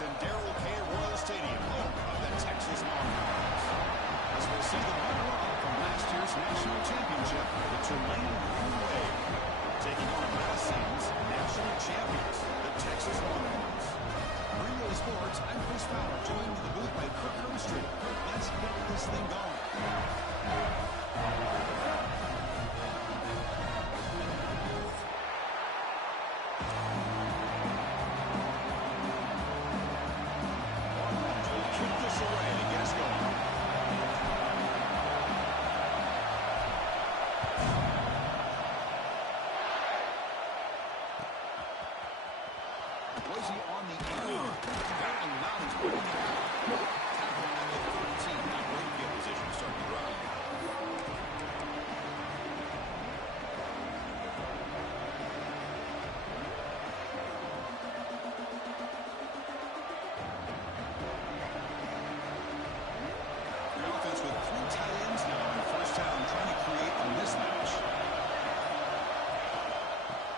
in Darrell K. Royal Stadium, home of the Texas Longhorns. As we'll see the runner-up from last year's national championship, the Tulane Green Wave, taking on last season's national champions, the Texas Longhorns. Greenway Sports, I'm Chris Fowler, joined in the booth by Kirk Hermstreet. Kirk, let's get this thing going. Was he on the air? Apparently not. He's putting it out. Tackling on the 13. Not great field position to start the drive. The offense with 3 tight ends now on first down, trying to create a mismatch.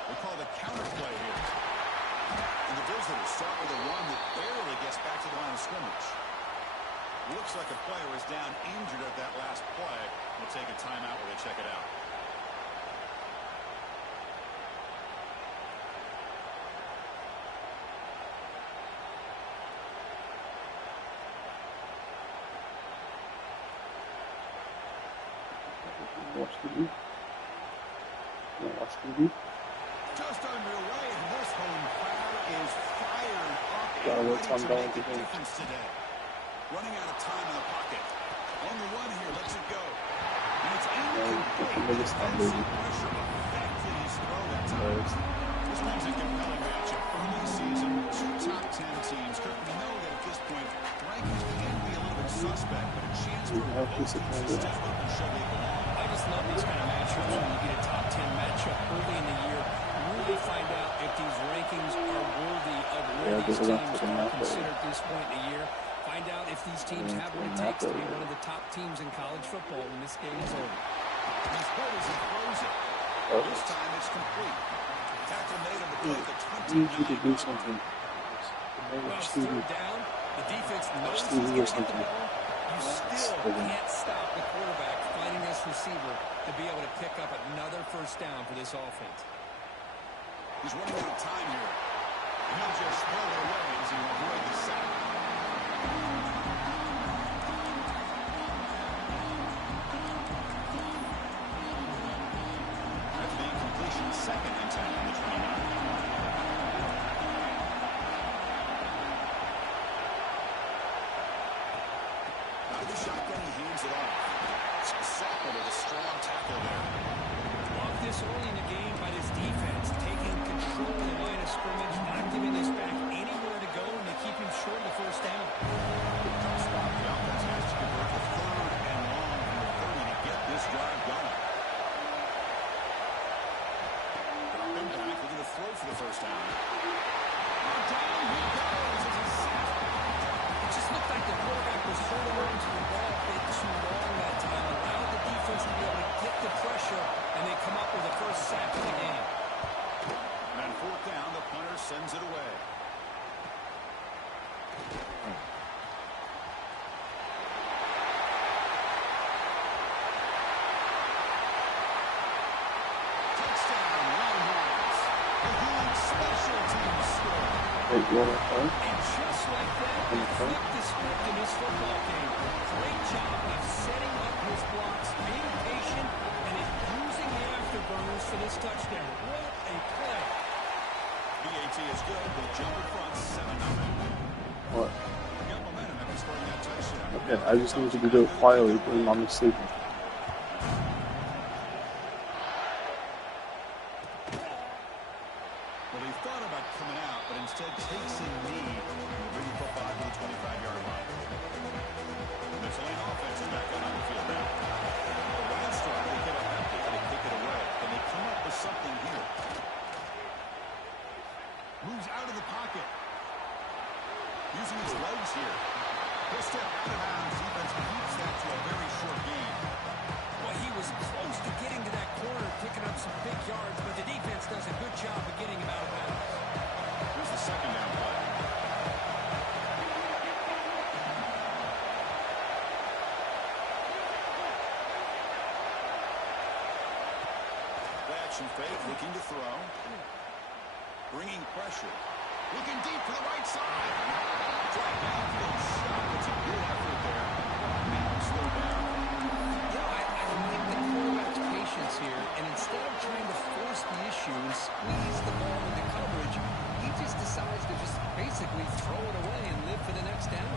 They call the counter play here. And the visitors start with a run that barely gets back to the line of scrimmage. Looks like a player is down injured at that last play. We'll take a timeout while they check it out. Watch the beat. Watch the beat. Just underway, and this home crowd is fired up Gotta and wait ready till to I'm done make with a the game. difference today. Running out of time in the pocket. On the run here, lets it go. And it's incomplete. Biggest time, baby. Pressure affected his throw that time. This one's a compelling matchup. Early season, 2 top 10 teams. Kirk, we know that at this point, the rankings begin to be a little bit suspect, but a chance for both teams to step up and show they belong. I just love these kind of matchups when you get a top 10 matchup early in the year. Really find out if these rankings are worthy of where these teams are considered at this point in the year. Find out if these teams have what it takes to be one of the top teams in college football when this game is over. He's pulled as he throws it. This time it's complete. Tackle made on the play at the 29. Need you to do something. Well, third down, the defense knows he's going to get the ball. You still can't stop the quarterback finding this receiver to be able to pick up another first down for this offense. He's running out of time here. He'll just throw it away as he avoids the sack. That's the incompletion, 2nd and 10 on the 29. Out of the shotgun, he hands it off. Sacco with a strong tackle there. Off this early in the game by this defense, taking control of the line of scrimmage, not giving this back anywhere to go, and they keep him short of the first down. Tough spot. The offense has to convert the 3rd and long from the 30 to get this drive going. Dropping back, looking to throw for the first down. Down he goes as a sack. It just looked like the quarterback was holding on to the ball a bit too long that time, allowed the defense to be able to get the pressure, and they come up with the first sack of the game. And on 4th down, the punter sends it away. Touchdown, Longhorns. A huge special teams score. Wait, you want to play? And just like that, they flipped the script in this football game. Great job of setting up his blocks, being patient, and then using the afterburners for this touchdown. What a play. BAT is good. They jump in front, 7-0. What? Got momentum after scoring that touchdown. Okay, I just need to do it quietly when I'm sleeping. Well, he thought about coming out, but instead takes a knee and bring the football out to the 25-yard line. The Tulane offense is back out on the field now. The last drive, they get up empty, and they kick it away. And they come up with something here. Moves out of the pocket. Using his legs here. He'll step out of bounds. Defense keeps that to a very short gain. Option fake, looking to throw. Bringing pressure. Looking deep to the right side. Drive downfield shot. It's a good effort there. Now slowed down. You know, I like the quarterback's patience here, and instead of trying to force the issue and squeeze the ball into coverage, he just decides to just basically throw it away and live for the next down.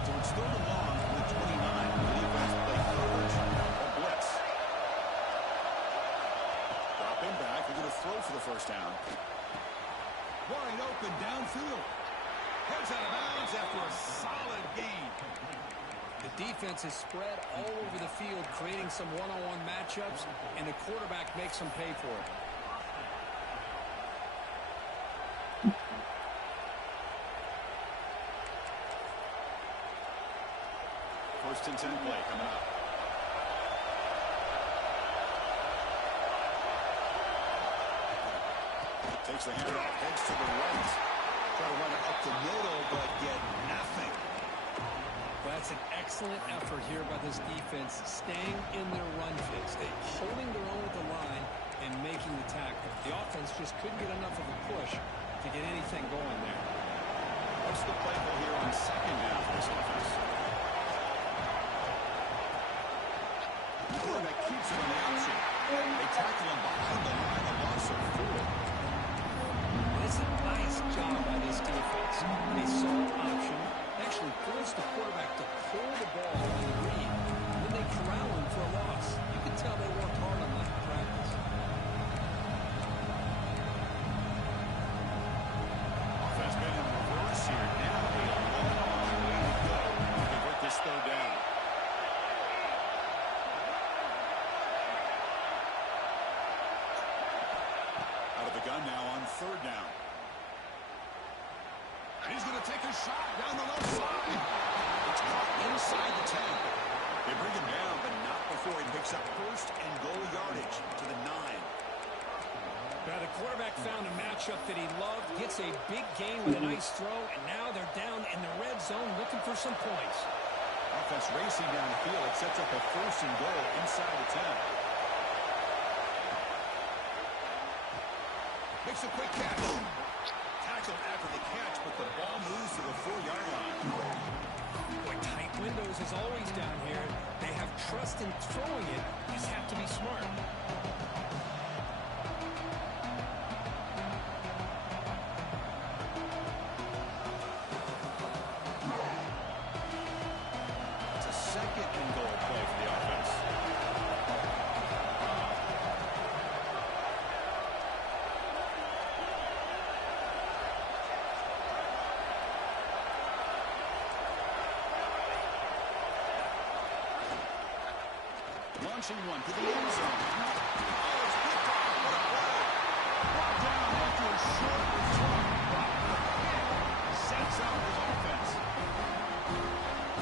So it's third and long from the 29. The defense play coverage or blitz. Dropping back. They're going to throw for the first down. Wide open downfield. Heads out of bounds after a solid gain. The defense is spread all over the field, creating some one-on-one matchups, and the quarterback makes them pay for it. First and 10 play coming up. Takes the handoff, heads to the right. Try to run it up the middle, but get nothing. Well, that's an excellent effort here by this defense, staying in their run fix, holding their own at the line and making the tackle. The offense just couldn't get enough of a push to get anything going there. What's the play call here on second down for this offense? The quarterback keeps it on the option. They tackle him behind the line, a loss of 4. It's a nice job by this defense. They saw an option, actually forced the quarterback to pull the ball on the read. Then they corral him for a loss. You can tell they worked hard on that in practice. Offense been in reverse here. Now a long way to go to convert this third down. Out of the gun now on third down. He's going to take a shot down the left side. It's caught inside the 10. They bring him down, but not before he picks up first and goal yardage to the 9. Now the quarterback found a matchup that he loved, gets a big gain with a nice throw, and now they're down in the red zone looking for some points. Offense racing down the field. It sets up a first and goal inside the 10. Makes a quick catch. Tackled after the catch, but the ball moves to the 4-yard line. Boy, tight windows is always down here. They have trust in throwing it. Just have to be smart. It's a second and goal play for the offense. Launching one to the end zone. Oh, it's picked off. What a play. Brought down after a short return. Sets up his offense.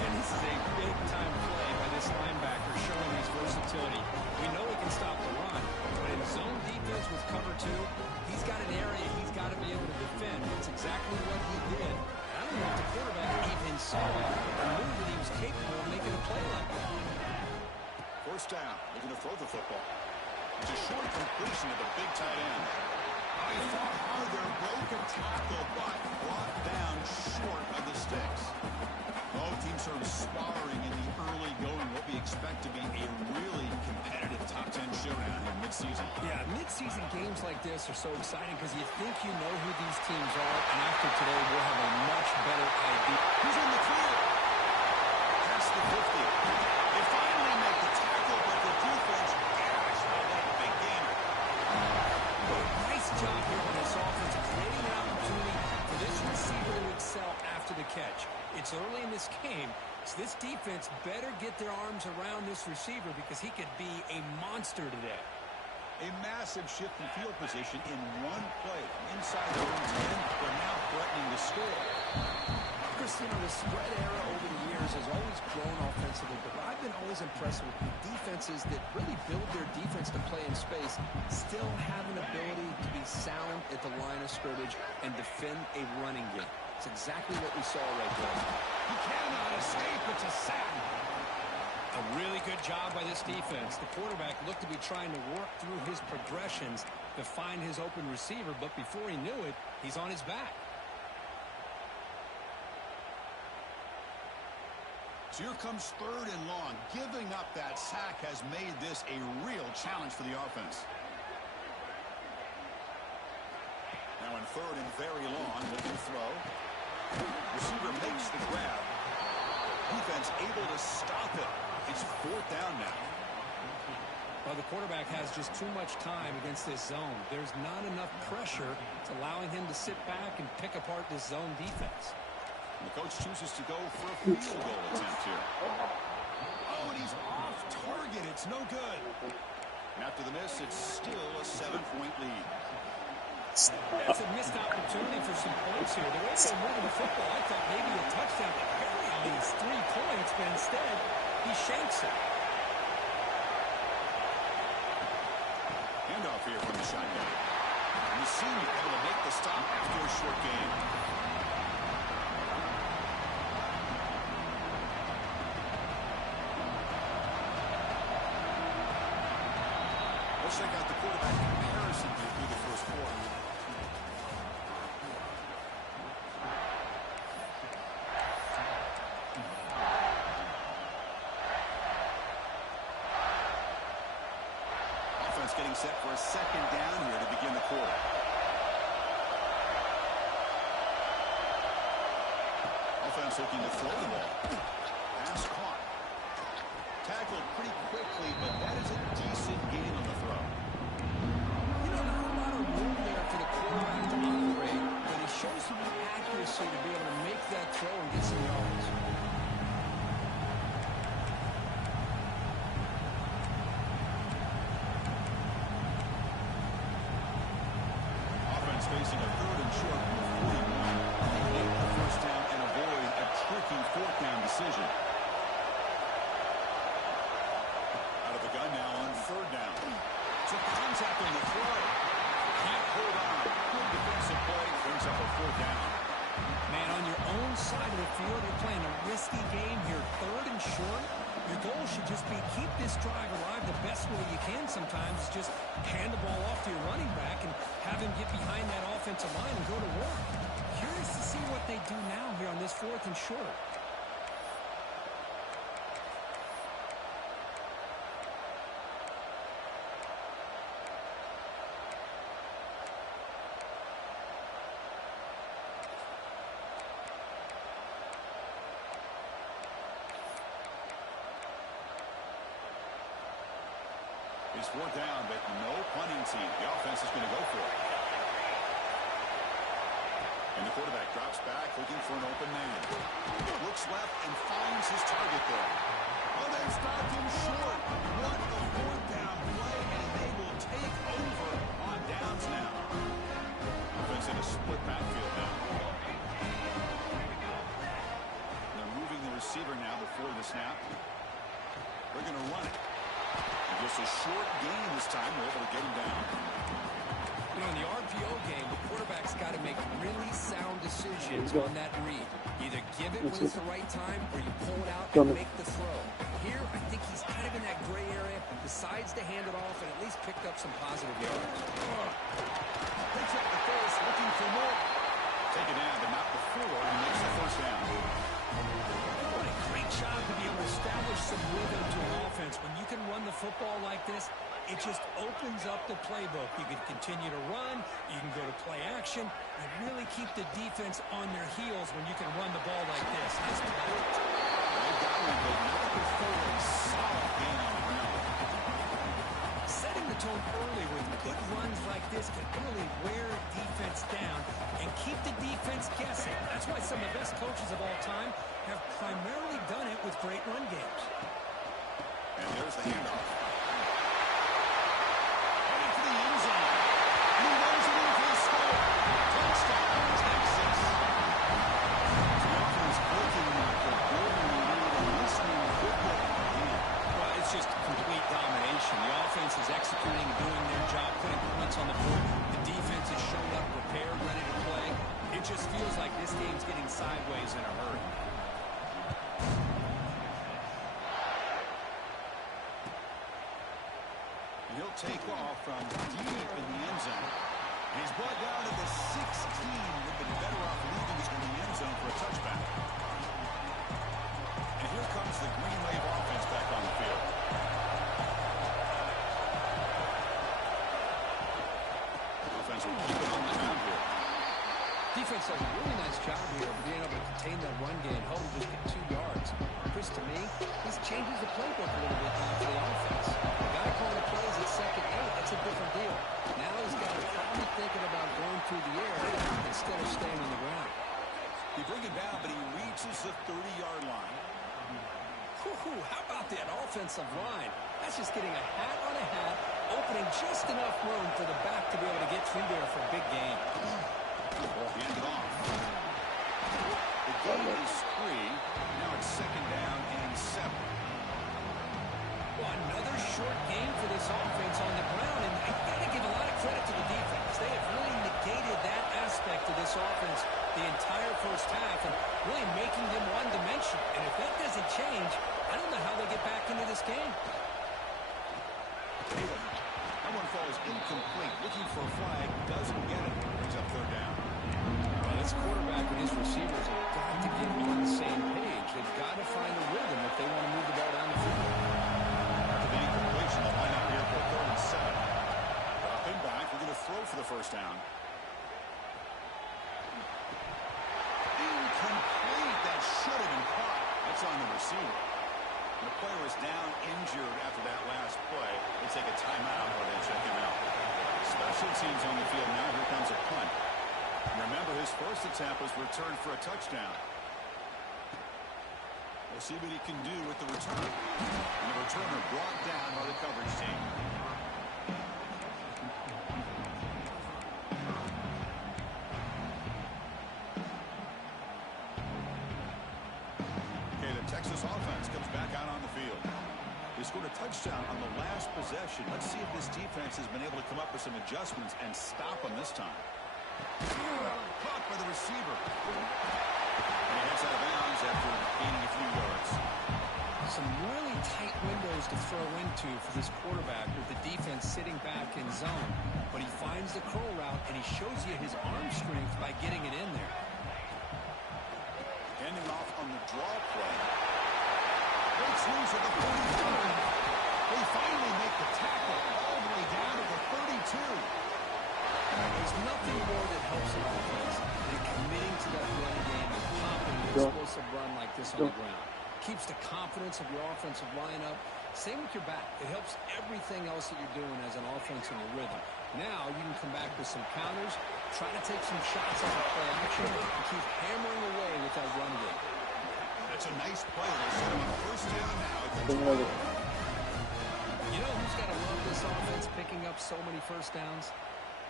And this is a big-time play by this linebacker showing his versatility. We know he can stop the run, but in zone defense with cover 2, he's got an area he's got to be able to defend. It's exactly what he did. I don't know if the quarterback even saw it or knew that he was capable of making a play like that. First down. Looking to throw the football. It's a short completion of the big tight end. I fought hard there, broke a tackle, but brought down short of the sticks. Both teams sort of sparring in the early going, what we expect to be a really competitive top 10 showdown in midseason. Yeah, midseason games like this are so exciting because you think you know who these teams are, and after today, we'll have a much better idea. Who's in the clear? Past the 50. They finally make the tackle, but the defense, gosh, how that big gainer. Nice job here on this offense, creating an opportunity for this receiver to excel after the catch. It's early in this game, so this defense better get their arms around this receiver because he could be a monster today. A massive shift in field position in one play. From inside the own 10, they're now threatening to score. Chris, you know, the spread era over the years has always grown offensively, but I've been always impressed with the defenses that really build their defense to play in space, still have an ability to be sound at the line of scrimmage and defend a running game. It's exactly what we saw right there. He cannot escape. It's a sack. A really good job by this defense. The quarterback looked to be trying to work through his progressions to find his open receiver, but before he knew it, he's on his back. So here comes 3rd and long. Giving up that sack has made this a real challenge for the offense. Now in 3rd and very long, looking to throw. Receiver makes the grab. Defense able to stop it. It's 4th down now. Well, the quarterback has just too much time against this zone. There's not enough pressure. It's allowing him to sit back and pick apart this zone defense. And the coach chooses to go for a field goal attempt here. Oh, and he's off target. It's no good. And after the miss, it's still a 7-point lead. That's a missed opportunity for some points here. The way they're moving the football, I thought maybe a touchdown to bury at least 3 points, but instead, he shanks it. Handoff here from the shotgun. And he seemed able to make the stop after a short game. Let's check out the quarterback comparison here through the first quarter. Offense getting set for a 2nd down here to begin the quarter. Offense looking to throw the ball. Pass caught. Tackled pretty quickly, but that is a decent gain on the throw. You know, not a lot of room there for the quarterback to operate, but he shows some accuracy to be able to make that throw and get some yards. Offense facing a 3rd and short from the 41. Make the 1st down and avoid a tricky 4th down decision. Out of the gun now on 3rd down. Some contact on the throw. Can't hold on. Good defensive play. Brings up a 4th down. Man, on your own side of the field, you're playing a risky game here. 3rd and short. Your goal should just be keep this drive alive the best way you can sometimes. Is just hand the ball off to your running back and have him get behind that offensive line and go to work. Curious to see what they do now here on this 4th and short. He's 4th down, but no punting team. The offense is going to go for it. And the quarterback drops back, looking for an open man. Looks left and finds his target there. Oh, they stopped him short. What a 4th down play, and they will take over on downs now. Offense in a split backfield now. They're moving the receiver now before the snap. They're going to run it. Just a short gain this time. They're able to get him down. You know, in the RPO game, the quarterback's got to make really sound decisions on that read. Either give it when it's the right time or you pull it out and make the throw. Here, I think he's kind of in that gray area, decides to hand it off and at least picked up some positive yards. Picks up the face, looking for more. Take it down, but not before he makes the 1st down. What a great job to be able to establish some rhythm to an offense. When you can run the football like this, it just opens up the playbook. You can continue to run. You can go to play action. You really keep the defense on their heels when you can run the ball like this. Nice play. They got him, but not before a solid gain on the ground. Setting the tone early with good runs like this can really wear defense down and keep the defense guessing. That's why some of the best coaches of all time have primarily done it with great run games. And there's the handoff. Heading to the end zone. He runs it in for the score. Touchdown, Texas. The offense working for building the lead and listening football again. Well, it's just complete domination. The offense is executing and doing their job, putting points on the board. The defense is showing up prepared, ready to play. It just feels like this game's getting sideways in a hurry. take off from deep in the end zone. He's brought down to the 16. Would have been better off leaving in the end zone for a touchback. And here comes the Green Wave offense back on the field. Offense will keep it on the ground here. Defense does a really nice job here of being able to contain that run game, help him just get 2 yards. Chris, to me, this changes the playbook a little bit now for the offense. The guy calling the plays at 2nd and 8, that's a different deal. Now he's got to probably thinking about going through the air instead of staying on the ground. He brings it down, but he reaches the 30-yard line. How about that offensive line? That's just getting a hat on a hat, opening just enough room for the back to be able to get through there for a big gain. Hand it off. The gain is 3. Now it's 2nd down and 7. Well, another short game for this offense on the ground, and I got to give a lot of credit to the defense. They have really negated that aspect of this offense the entire first half and really making them one-dimensional. And if that doesn't change, I don't know how they get back into this game. That one falls incomplete. Looking for a flag. Doesn't get it. Brings up 3rd down. Well, this quarterback and his receivers have got to get on the same page. They've got to find a rhythm if they want to move the ball down the field. After the incompletion, the lineup here for 3rd and 7. Dropping back. We're going to throw for the first down. Incomplete. That should have been caught. That's on the receiver. The player is down injured after that last play. They take a timeout or they check him out. Special teams on the field now. Here comes a punt. Remember, his first attempt was returned for a touchdown. We'll see what he can do with the return. And the returner brought down by the coverage team. Okay, the Texas offense comes back out on the field. They scored a touchdown on the last possession. Let's see if this defense has been able to come up with some adjustments and stop them this time. Caught by the receiver. And he heads out of bounds after gaining a few yards. Some really tight windows to throw into for this quarterback with the defense sitting back in zone. But he finds the curl route, and he shows you his arm strength by getting it in there. Handing off on the draw play. Breaks loose at the 45. They finally make the tackle all the way down to the 32. There's nothing more that helps an offense than committing to that run game and popping an explosive run like this on the ground. Keeps the confidence of your offensive lineup. Same with your back. It helps everything else that you're doing as an offense in the rhythm. Now you can come back with some counters, try to take some shots off of play action, and keep hammering away with that run game. That's a nice play. They set him on first down now. You know who's got to love this offense picking up so many first downs?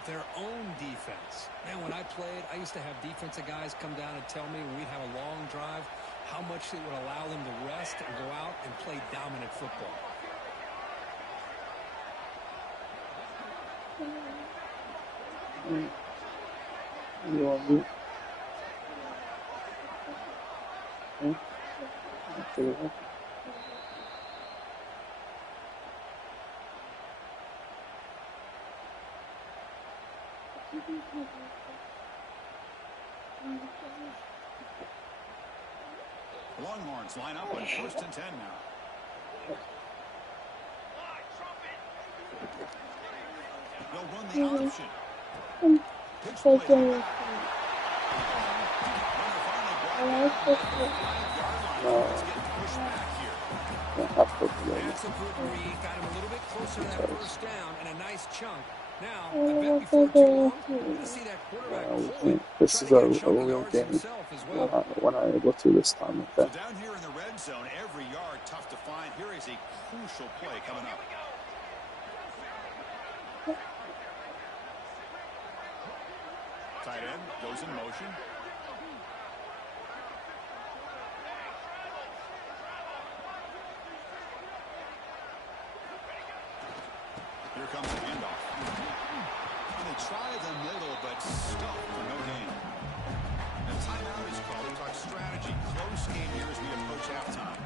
Their own defense. Man, when I played, I used to have defensive guys come down and tell me when we'd have a long drive how much it would allow them to rest and go out and play dominant football. You want me? Longhorns line up on 1st and 10 now. They'll run the option. Pitch play. Let's get pushed back here. That's a good read. Got him a little bit closer to that first down and a nice chunk. Now, I bet before too long, we're going to see that quarterback pull. This is a real game when I go through this time. So down here in the red zone, every yard tough to find. Here is a crucial play coming up. Tight end goes in motion. Here comes the handoff. And they try the middle, but stuck for no gain. The timeout is called to talk strategy. Close game here as we approach halftime.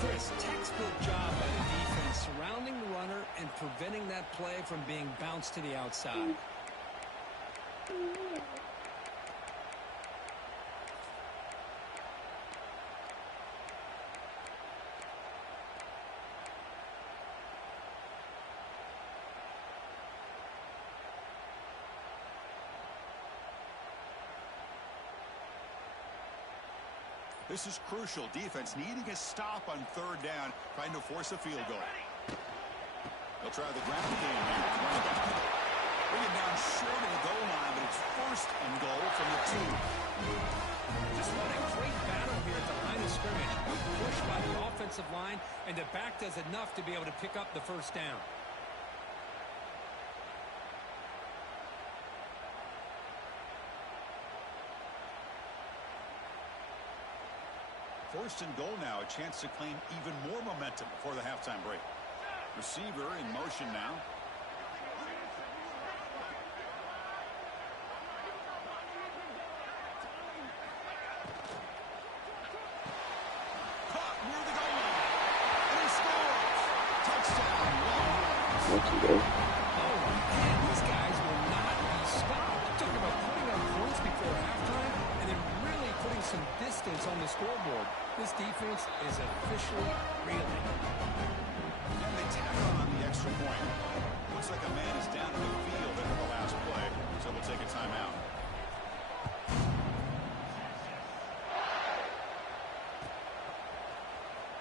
Chris, textbook job by the defense surrounding the runner and preventing preventing that play from being bounced to the outside. This is crucial. Defense needing a stop on third down, trying to force a field goal. They'll try the ground game here. Bring it down short of the goal line, but it's first and goal from the 2. Just what a great battle here at the line of scrimmage. Good push by the offensive line, and the back does enough to be able to pick up the first down. First and goal now, a chance to claim even more momentum before the halftime break. Receiver in motion now. Caught near the goal line. And he scores. Touchdown. Oh, man, these guys will not be stopped. Talking about putting up points before halftime and then really putting some distance on the scoreboard. This defense is officially reeling. And they tack on the extra point. Looks like a man is down in the field after the last play, so we'll take a timeout.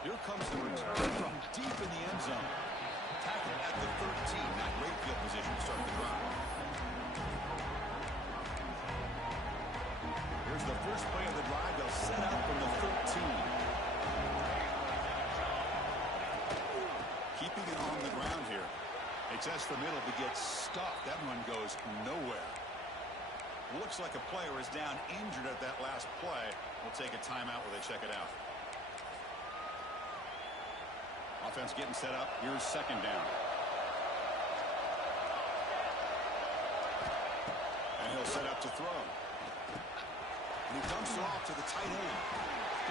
Here comes the return from deep in the end zone. Tackled at the 13. Not great field position to start the drive. Here's the first play of the drive. They'll set up from the 13. Keeping it on the ground here. They test the middle to get stuffed. That one goes nowhere. Looks like a player is down injured at that last play. We'll take a timeout while they check it out. Offense getting set up. Here's second down. And he'll set up to throw. And he dumps it off to the tight end.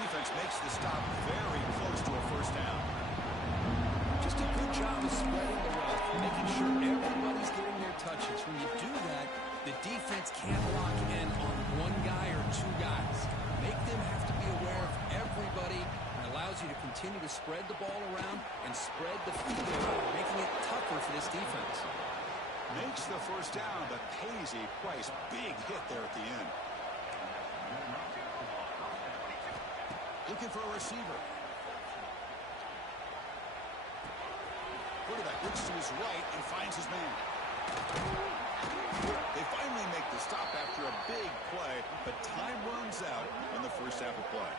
Defense makes the stop very close to a first down. Just a good job of spreading the wealth, making sure everybody's getting their touches. When you do that, the defense can't lock in on one guy or two guys. Make them have to be aware of everybody, and allows you to continue to spread the ball around and spread the field around, making it tougher for this defense. Makes the first down, but pays a price. Big hit there at the end. Looking for a receiver. Quarterback looks to his right and finds his man. They finally make the stop after a big play, but time runs out in the first half of play.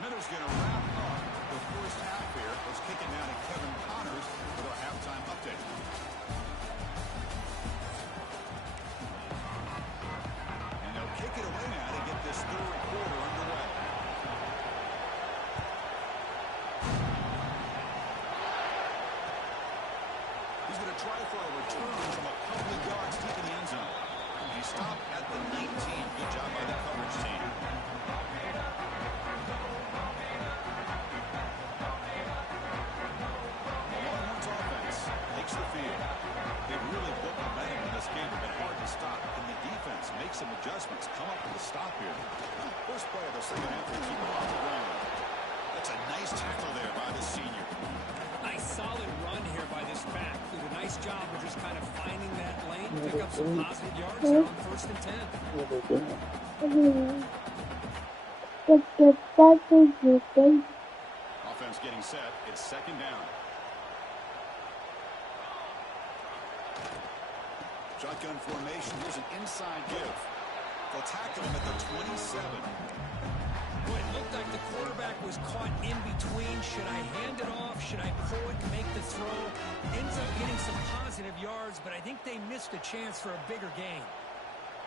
Miller's going to wrap up the first half here. Let's kick it down to Kevin Connors with our halftime update. And they'll kick it away now to get this third quarter underway. He's going to try for a return from a couple of yards deep in the end zone. He stopped at the 19. Good job by the coverage team. Longhorns offense takes the field. They've really built momentum in this game. They've been hard to stop. Can the defense make some adjustments? Come up with a stop here. First play of the second half, they keep it off the ground. That's a nice tackle there by the senior. Nice solid run here by this back. Did a nice job of just kind of finding that lane, pick up some positive yards there on first and 10. Offense getting set. It's second down. Shotgun formation. Here's an inside give. They'll tackle him at the 27. Boy, it looked like the quarterback was caught in between. Should I hand it off? Should I pull it and make the throw? Ends up getting some positive yards, but I think they missed a chance for a bigger gain.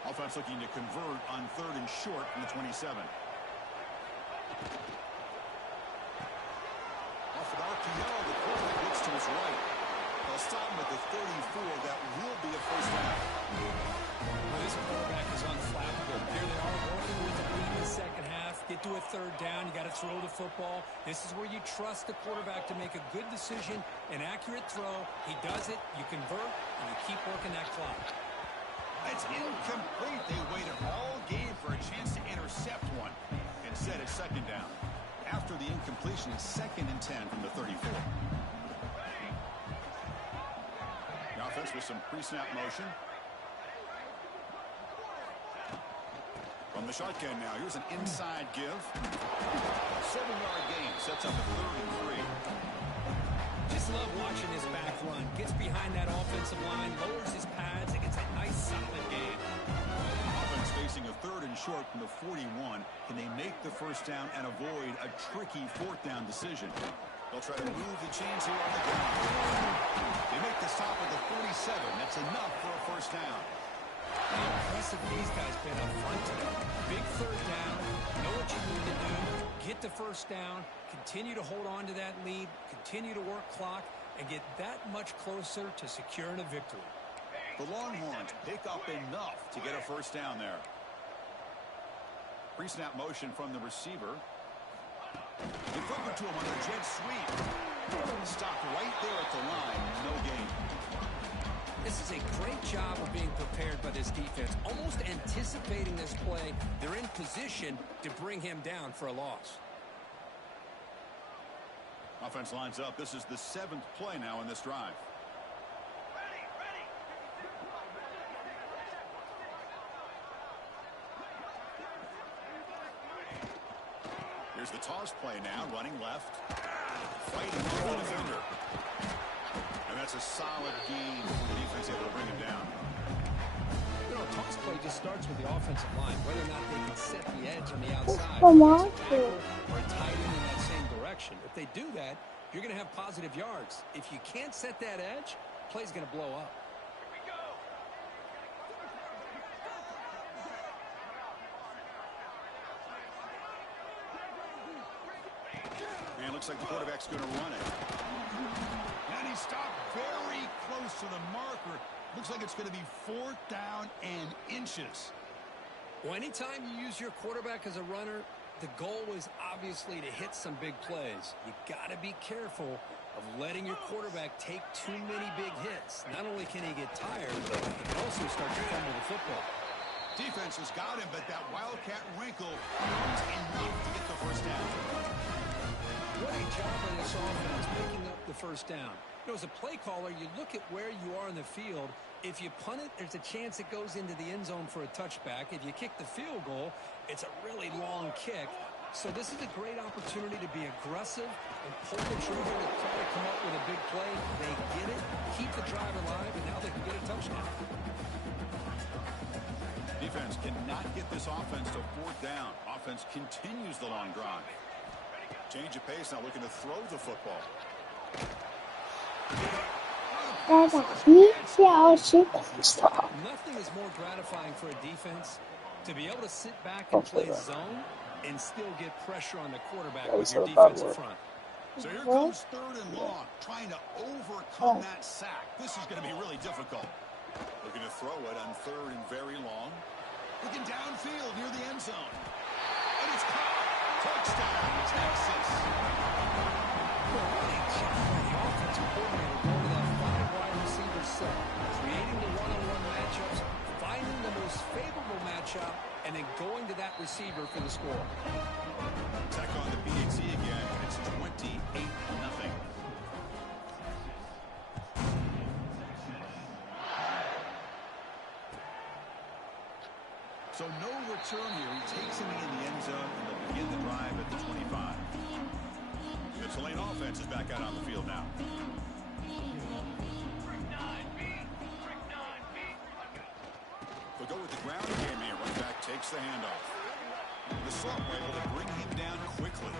Offense looking to convert on third and short from the 27. Off an RPO, the quarterback gets to his right. They'll stop him at the 34. That will be a first down. Well, this quarterback is unflappable. Here they are working with the lead in the second half. Get to a third down. You got to throw the football. This is where you trust the quarterback to make a good decision, an accurate throw. He does it, you convert, and you keep working that clock. It's incomplete. They waited all game for a chance to intercept one. Instead, it's second down. After the incompletion, it's 2nd and 10 from the 34. The offense with some pre-snap motion. From the shotgun now, here's an inside give. 7-yard gain, sets up a 3rd and 3. Just love watching this back run. Gets behind that offensive line, lowers his pads, and gets a nice solid gain. Offense facing a 3rd and short from the 41. Can they make the first down and avoid a tricky 4th down decision? They'll try to move the chains here on the ground. They make the stop at the 47. That's enough for a first down. How impressive these guys been up front today. Big 3rd down. Know what you need to do. Get the first down. Continue to hold on to that lead. Continue to work clock. And get that much closer to securing a victory. The Longhorns pick up enough to get a first down there. Pre-snap motion from the receiver. They flip it to him on a jet sweep. Stopped right there at the line. No gain. This is a great job of being prepared by this defense. Almost anticipating this play. They're in position to bring him down for a loss. Offense lines up. This is the 7th play now in this drive. Here's the toss play now, running left. Fighting off the defender. And that's a solid gain for the defense able to bring him down. You know, a toss play just starts with the offensive line, whether or not they can set the edge on the outside, or a tight end in that same direction. If they do that, you're going to have positive yards. If you can't set that edge, play's going to blow up. And looks like the quarterback's going to run it. And he stopped very close to the marker. Looks like it's going to be 4th down and inches. Well, anytime you use your quarterback as a runner, the goal is obviously to hit some big plays. You got to be careful of letting your quarterback take too many big hits. Not only can he get tired, but he can also start to fumble the football. Defense has got him, but that Wildcat wrinkle is enough to get the first down. What a job by this offense picking up the first down. You know, as a play caller, you look at where you are in the field. If you punt it, there's a chance it goes into the end zone for a touchback. If you kick the field goal, it's a really long kick. So this is a great opportunity to be aggressive and pull the trigger to try to come up with a big play. They get it, keep the drive alive, and now they can get a touchdown. Defense cannot get this offense to 4th down. Offense continues the long drive. Change of pace, now looking to throw the football. Nothing is more gratifying for a defense to be able to sit back and play zone and still get pressure on the quarterback with your defensive front. So here comes 3rd and long, trying to overcome that sack. This is going to be really difficult. Looking to throw it on 3rd and very long. Looking downfield near the end zone. And it's caught. Touchdown, Texas. Well, what a job by the offensive coordinator going to that 5-wide receiver set, creating the one-on-one matchups, finding the most favorable matchup, and then going to that receiver for the score. Tech on the BAT again. It's 28-0. So no return here. He takes him in the end zone, and they'll begin the drive at the 25. The Tulane offense is back out on the field now. They'll go with the ground game here. Running back takes the handoff. The slump were able to bring him down quickly.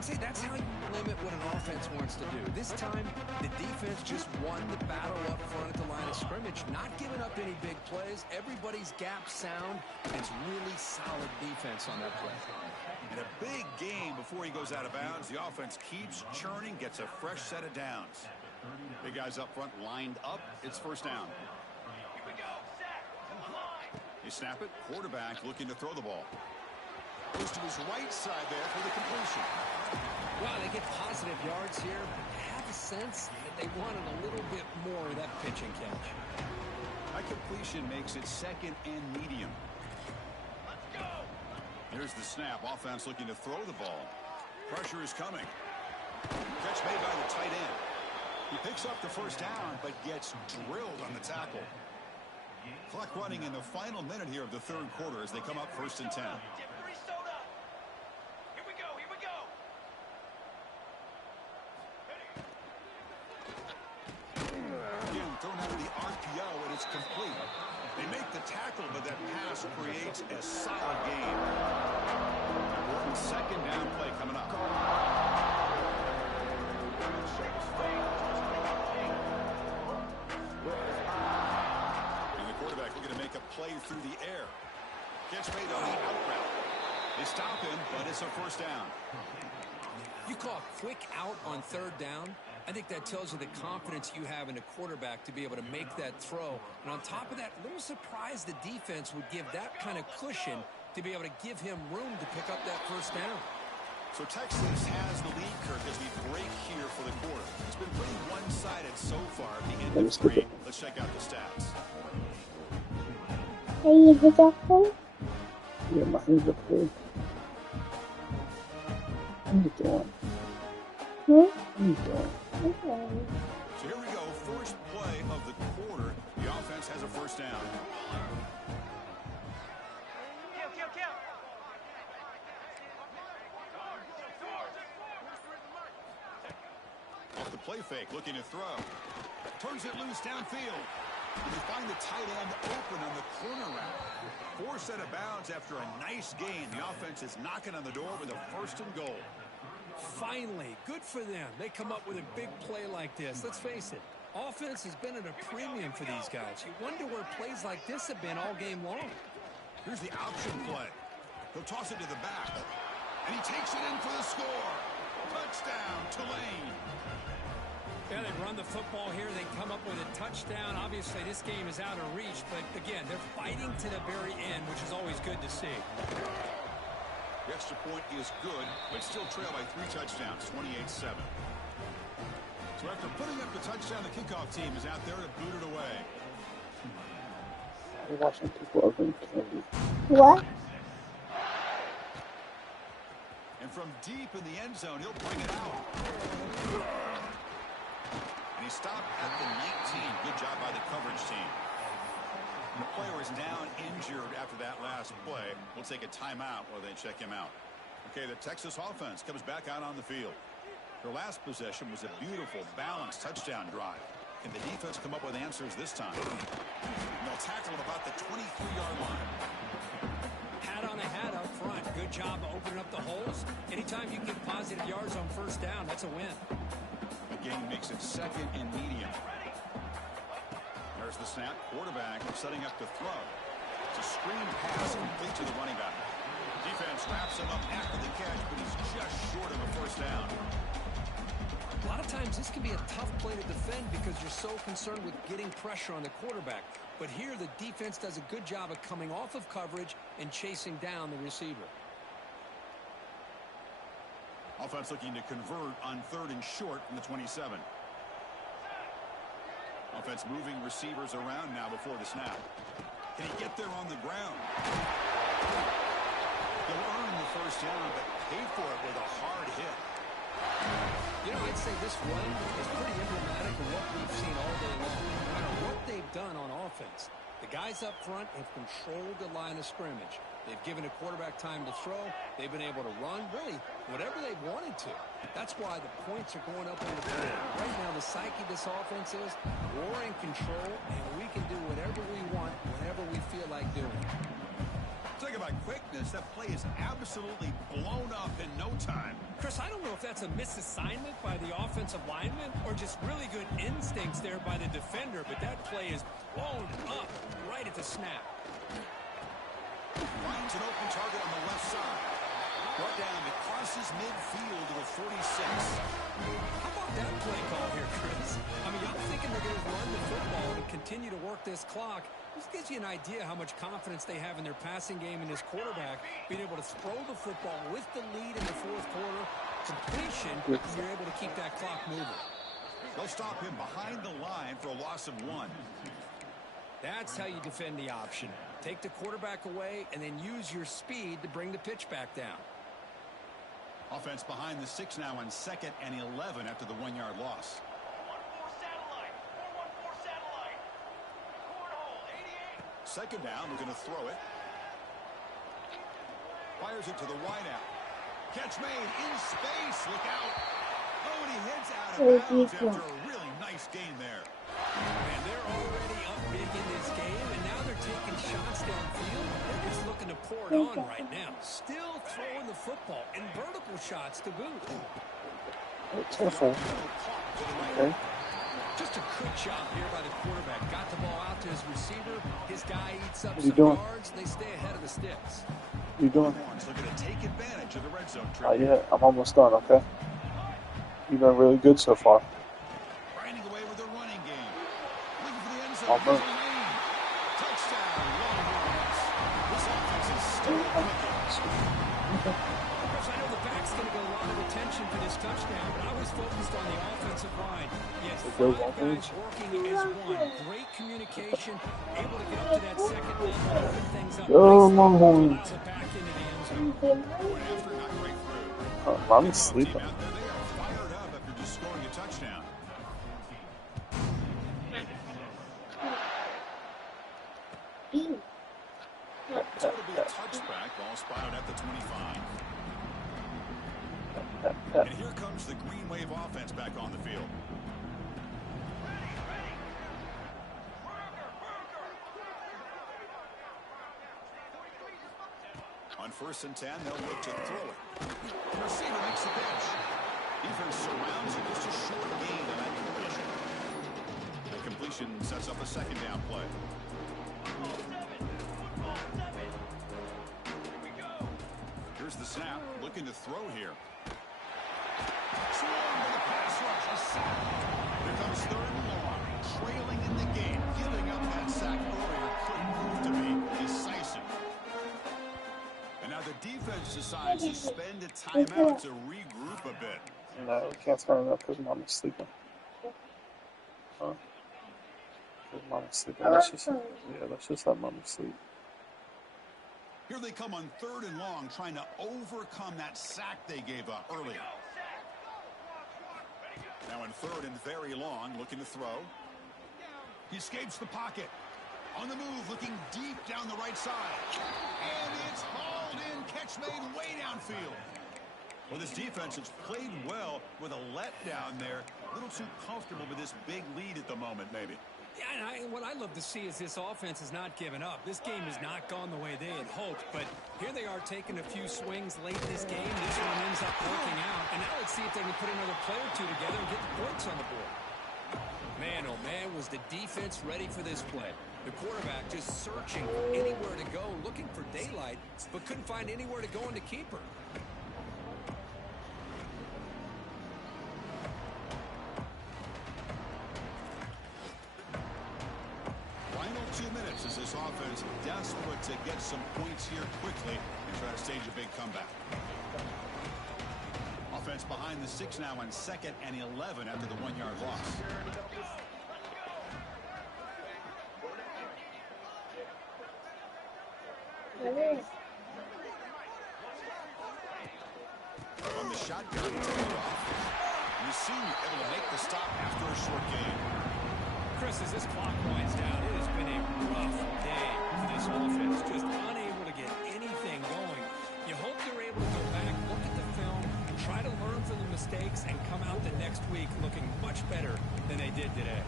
See, that's how you limit what an offense wants to do. This time, the defense just won the battle up front at the line of scrimmage, not giving up any big plays. Everybody's gap sound. It's really solid defense on that play. In a big game before he goes out of bounds, the offense keeps churning, gets a fresh set of downs. Big guys up front lined up. It's first down. You snap it. Quarterback looking to throw the ball. Goes to his right side there for the completion. Well, they get positive yards here, but I have a sense that they wanted a little bit more of that pitch and catch. That completion makes it 2nd and medium. Let's go. Here's the snap. Offense looking to throw the ball. Pressure is coming. Catch made by the tight end. He picks up the first down, but gets drilled on the tackle. Clock running in the final minute here of the 3rd quarter as they come up 1st and 10. Again, thrown out of the RPO, and it's complete. They make the tackle, but that pass creates a solid gain. Important 2nd down play coming up. And the quarterback looking to make a play through the air. Gets made on the out route. They stop him, but it's a 1st down. You call a quick out on 3rd down. I think that tells you the confidence you have in a quarterback to be able to make that throw. And on top of that, a little surprised the defense would give that kind of cushion to be able to give him room to pick up that 1st down. So Texas has the lead, Kirk, as we break here for the quarter. It's been pretty one-sided so far at the end of 3. Let's check out the stats. Hey, you hit that phone? Yeah, my hands up there. What are you doing? What are you doing? Okay. So here we go. First play of the quarter. The offense has a 1st down. Off the play fake, looking to throw. Turns it loose downfield. And they find the tight end open on the corner route. 4 set of bounds after a nice gain. The offense is knocking on the door with a 1st and goal. Finally, good for them. They come up with a big play like this. Let's face it, offense has been at a premium for these guys. You wonder where plays like this have been all game long. Here's the option play. He'll toss it to the back. And he takes it in for the score. Touchdown, Tulane. Yeah, they run the football here. They come up with a touchdown. Obviously, this game is out of reach. But, again, they're fighting to the very end, which is always good to see. The extra point is good, but still trail by 3 touchdowns, 28-7. So after putting up the touchdown, the kickoff team is out there to boot it away. I'm watching people open candy. What? And from deep in the end zone, he'll bring it out. And he stopped at the 19. Good job by the coverage team. The player is down injured after that last play. We'll take a timeout while they check him out. Okay, the Texas offense comes back out on the field. Their last possession was a beautiful, balanced touchdown drive. Can the defense come up with answers this time? And they'll tackle at about the 23-yard line. Hat on a hat up front. Good job of opening up the holes. Anytime you get positive yards on 1st down, that's a win. The game makes it 2nd and medium. There's the snap. Quarterback setting up to throw. It's a screen pass complete to the running back. Defense wraps him up after the catch, but he's just short of a 1st down. A lot of times this can be a tough play to defend because you're so concerned with getting pressure on the quarterback. But here the defense does a good job of coming off of coverage and chasing down the receiver. Offense looking to convert on 3rd and short from the 27. Offense moving receivers around now before the snap. Can he get there on the ground? He'll earn the 1st down, but pay for it with a hard hit. You know, I'd say this run is pretty emblematic of what we've seen all day long. No matter what they've done on offense, the guys up front have controlled the line of scrimmage. They've given a quarterback time to throw. They've been able to run, really, whatever they've wanted to. That's why the points are going up on the board. Right now, the psyche of this offense is we're in control, and we can do whatever we want, whenever we feel like doing. Talk about quickness. That play is absolutely blown up in no time. Chris, I don't know if that's a misassignment by the offensive lineman or just really good instincts there by the defender, but that play is blown up right at the snap. Finds an open target on the left side. Brought down across his midfield to the 46. How about that play call here, Chris? I mean, I'm thinking they're going to run the football and continue to work this clock. This gives you an idea how much confidence they have in their passing game and his quarterback being able to throw the football with the lead in the fourth quarter. Completion, you're able to keep that clock moving. They'll stop him behind the line for a loss of 1. That's how you defend the option. Take the quarterback away and then use your speed to bring the pitch back down. Offense behind the 6 now on 2nd and 11 after the 1-yard loss. 2nd down, we're going to throw it. Fires it to the wideout. Catch made in space. Look out. Oh, and he heads out of bounds after a really nice gain there. And they're already up big in this game, and now they're taking shots downfield. They're just looking to pour it on right now. Still throwing the football, and vertical shots to boot. Careful. Okay. Just a good job here by the quarterback. Got the ball out to his receiver. His guy eats up What are you some doing? yards. They stay ahead of the sticks. What are you doing? Looking to take advantage of the red zone trip. Not yet. I'm almost done, okay? You've been really good so far. Grinding away with the running game. Looking for the end zone. Almost. Touchdown. Longhorns. This offense is still clicking. I know the back's going to get a lot of attention for this touchdown, but I was focused on the offensive line. Yes, 5 guys working as one. Great communication, able to get up to that second level and open things up. Go Longhorns. Back into the end zone. After not great through. Oh, mommy's sleeping. Out there, they are fired up after just scoring a touchdown. So it'll be a touchback. Ball spotted at the 25. And here comes the Green Wave offense back on the field. On 1st and 10, they'll look to throw it. The receiver makes the pitch. Defense surrounds it. Just a short gain on that completion. The completion sets up a 2nd down play. Here's the snap. Looking to throw here. Swarmed with a pass rush. A sack. Here comes 3rd and long. Trailing in the game. Giving up that sack earlier could prove to be decisive. And now the defense decides to spend a timeout to regroup a bit. No, we can't turn it up because mommy's sleeping. Huh? Because mommy's sleeping. Let's just let mommy sleep. Here they come on 3rd and long, trying to overcome that sack they gave up earlier. Now in 3rd and very long, looking to throw. He escapes the pocket. On the move, looking deep down the right side. And it's hauled in. Catch made way downfield. Well, this defense has played well with a letdown there. A little too comfortable with this big lead at the moment, maybe. Yeah, and what I love to see is this offense has not given up. This game has not gone the way they had hoped, but here they are taking a few swings late in this game. This one ends up working out, and now let's see if they can put another play or two together and get the points on the board. Man, oh man, was the defense ready for this play. The quarterback just searching for anywhere to go, looking for daylight, but couldn't find anywhere to go in the keeper. Final 2 minutes as this offense desperate to get some points here quickly and try to stage a big comeback. Offense behind the 6 now on 2nd and 11 after the 1-yard loss. On the shotgun, take it off. You see able to make the stop after a short gain. Chris, as this clock winds down, it has been a rough day for this offense. Just unable to get anything going. You hope they're able to go back, look at the film, try to learn from the mistakes, and come out the next week looking much better than they did today.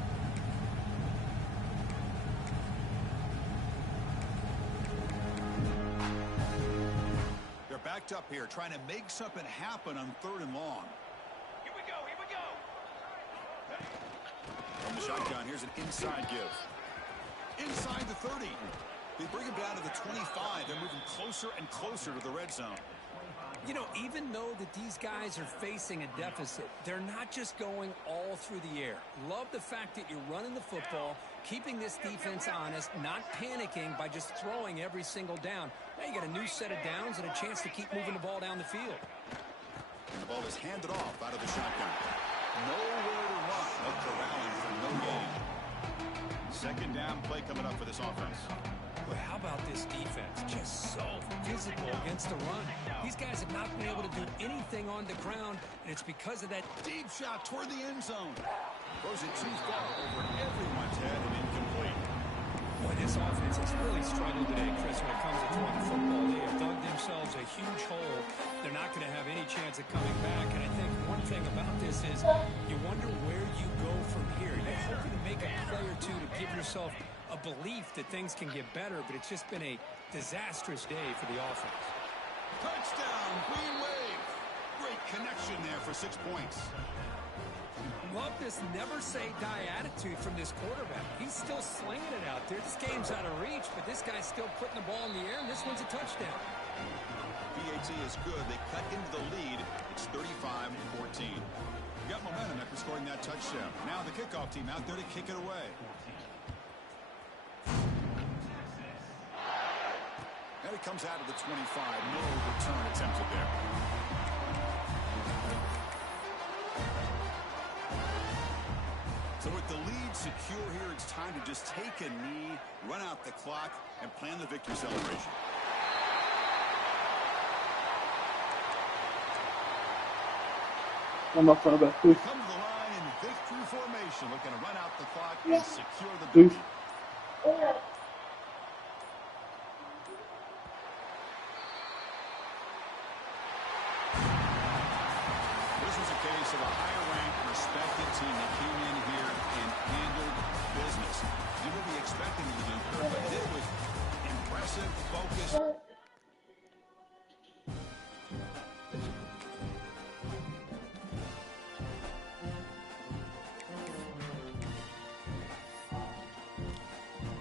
They're backed up here, trying to make something happen on 3rd and long. Here we go, here we go. From the shotgun, here's an inside give. Inside the 30. They bring him down to the 25. They're moving closer and closer to the red zone. You know, even though that these guys are facing a deficit, they're not just going all through the air. Love the fact that you're running the football, keeping this defense honest, not panicking by just throwing every single down. Now you got a new set of downs and a chance to keep moving the ball down the field. And the ball is handed off out of the shotgun. Nowhere to run. No corralling for no gain. Second down play coming up for this offense. Well, how about this defense? Just so physical against the run. These guys have not been able to do anything on the ground, and it's because of that Deep shot toward the end zone. Throws it too far over everyone's head and incomplete. Boy, this offense has really struggled today, Chris, when it comes to throwing the football. They have dug themselves a huge hole. They're not going to have any chance of coming back. And I think one thing about this is you wonder where you go from here. You're hoping to make a play or two to give yourself a belief that things can get better, but it's just been a disastrous day for the offense. Touchdown, Green Wave. Great connection there for 6 points. Love this never-say-die attitude from this quarterback. He's still slinging it out there. This game's out of reach, but this guy's still putting the ball in the air, and this one's a touchdown. PAT is good. They cut into the lead. It's 35-14. Got momentum after scoring that touchdown. Now the kickoff team out there to kick it away. And it comes out of the 25. No return attempted there. So with the lead secure here, it's time to just take a knee, run out the clock, and plan the victory celebration. I'm not trying to bet. Come to the line in victory formation, looking to run out the clock and secure the victory.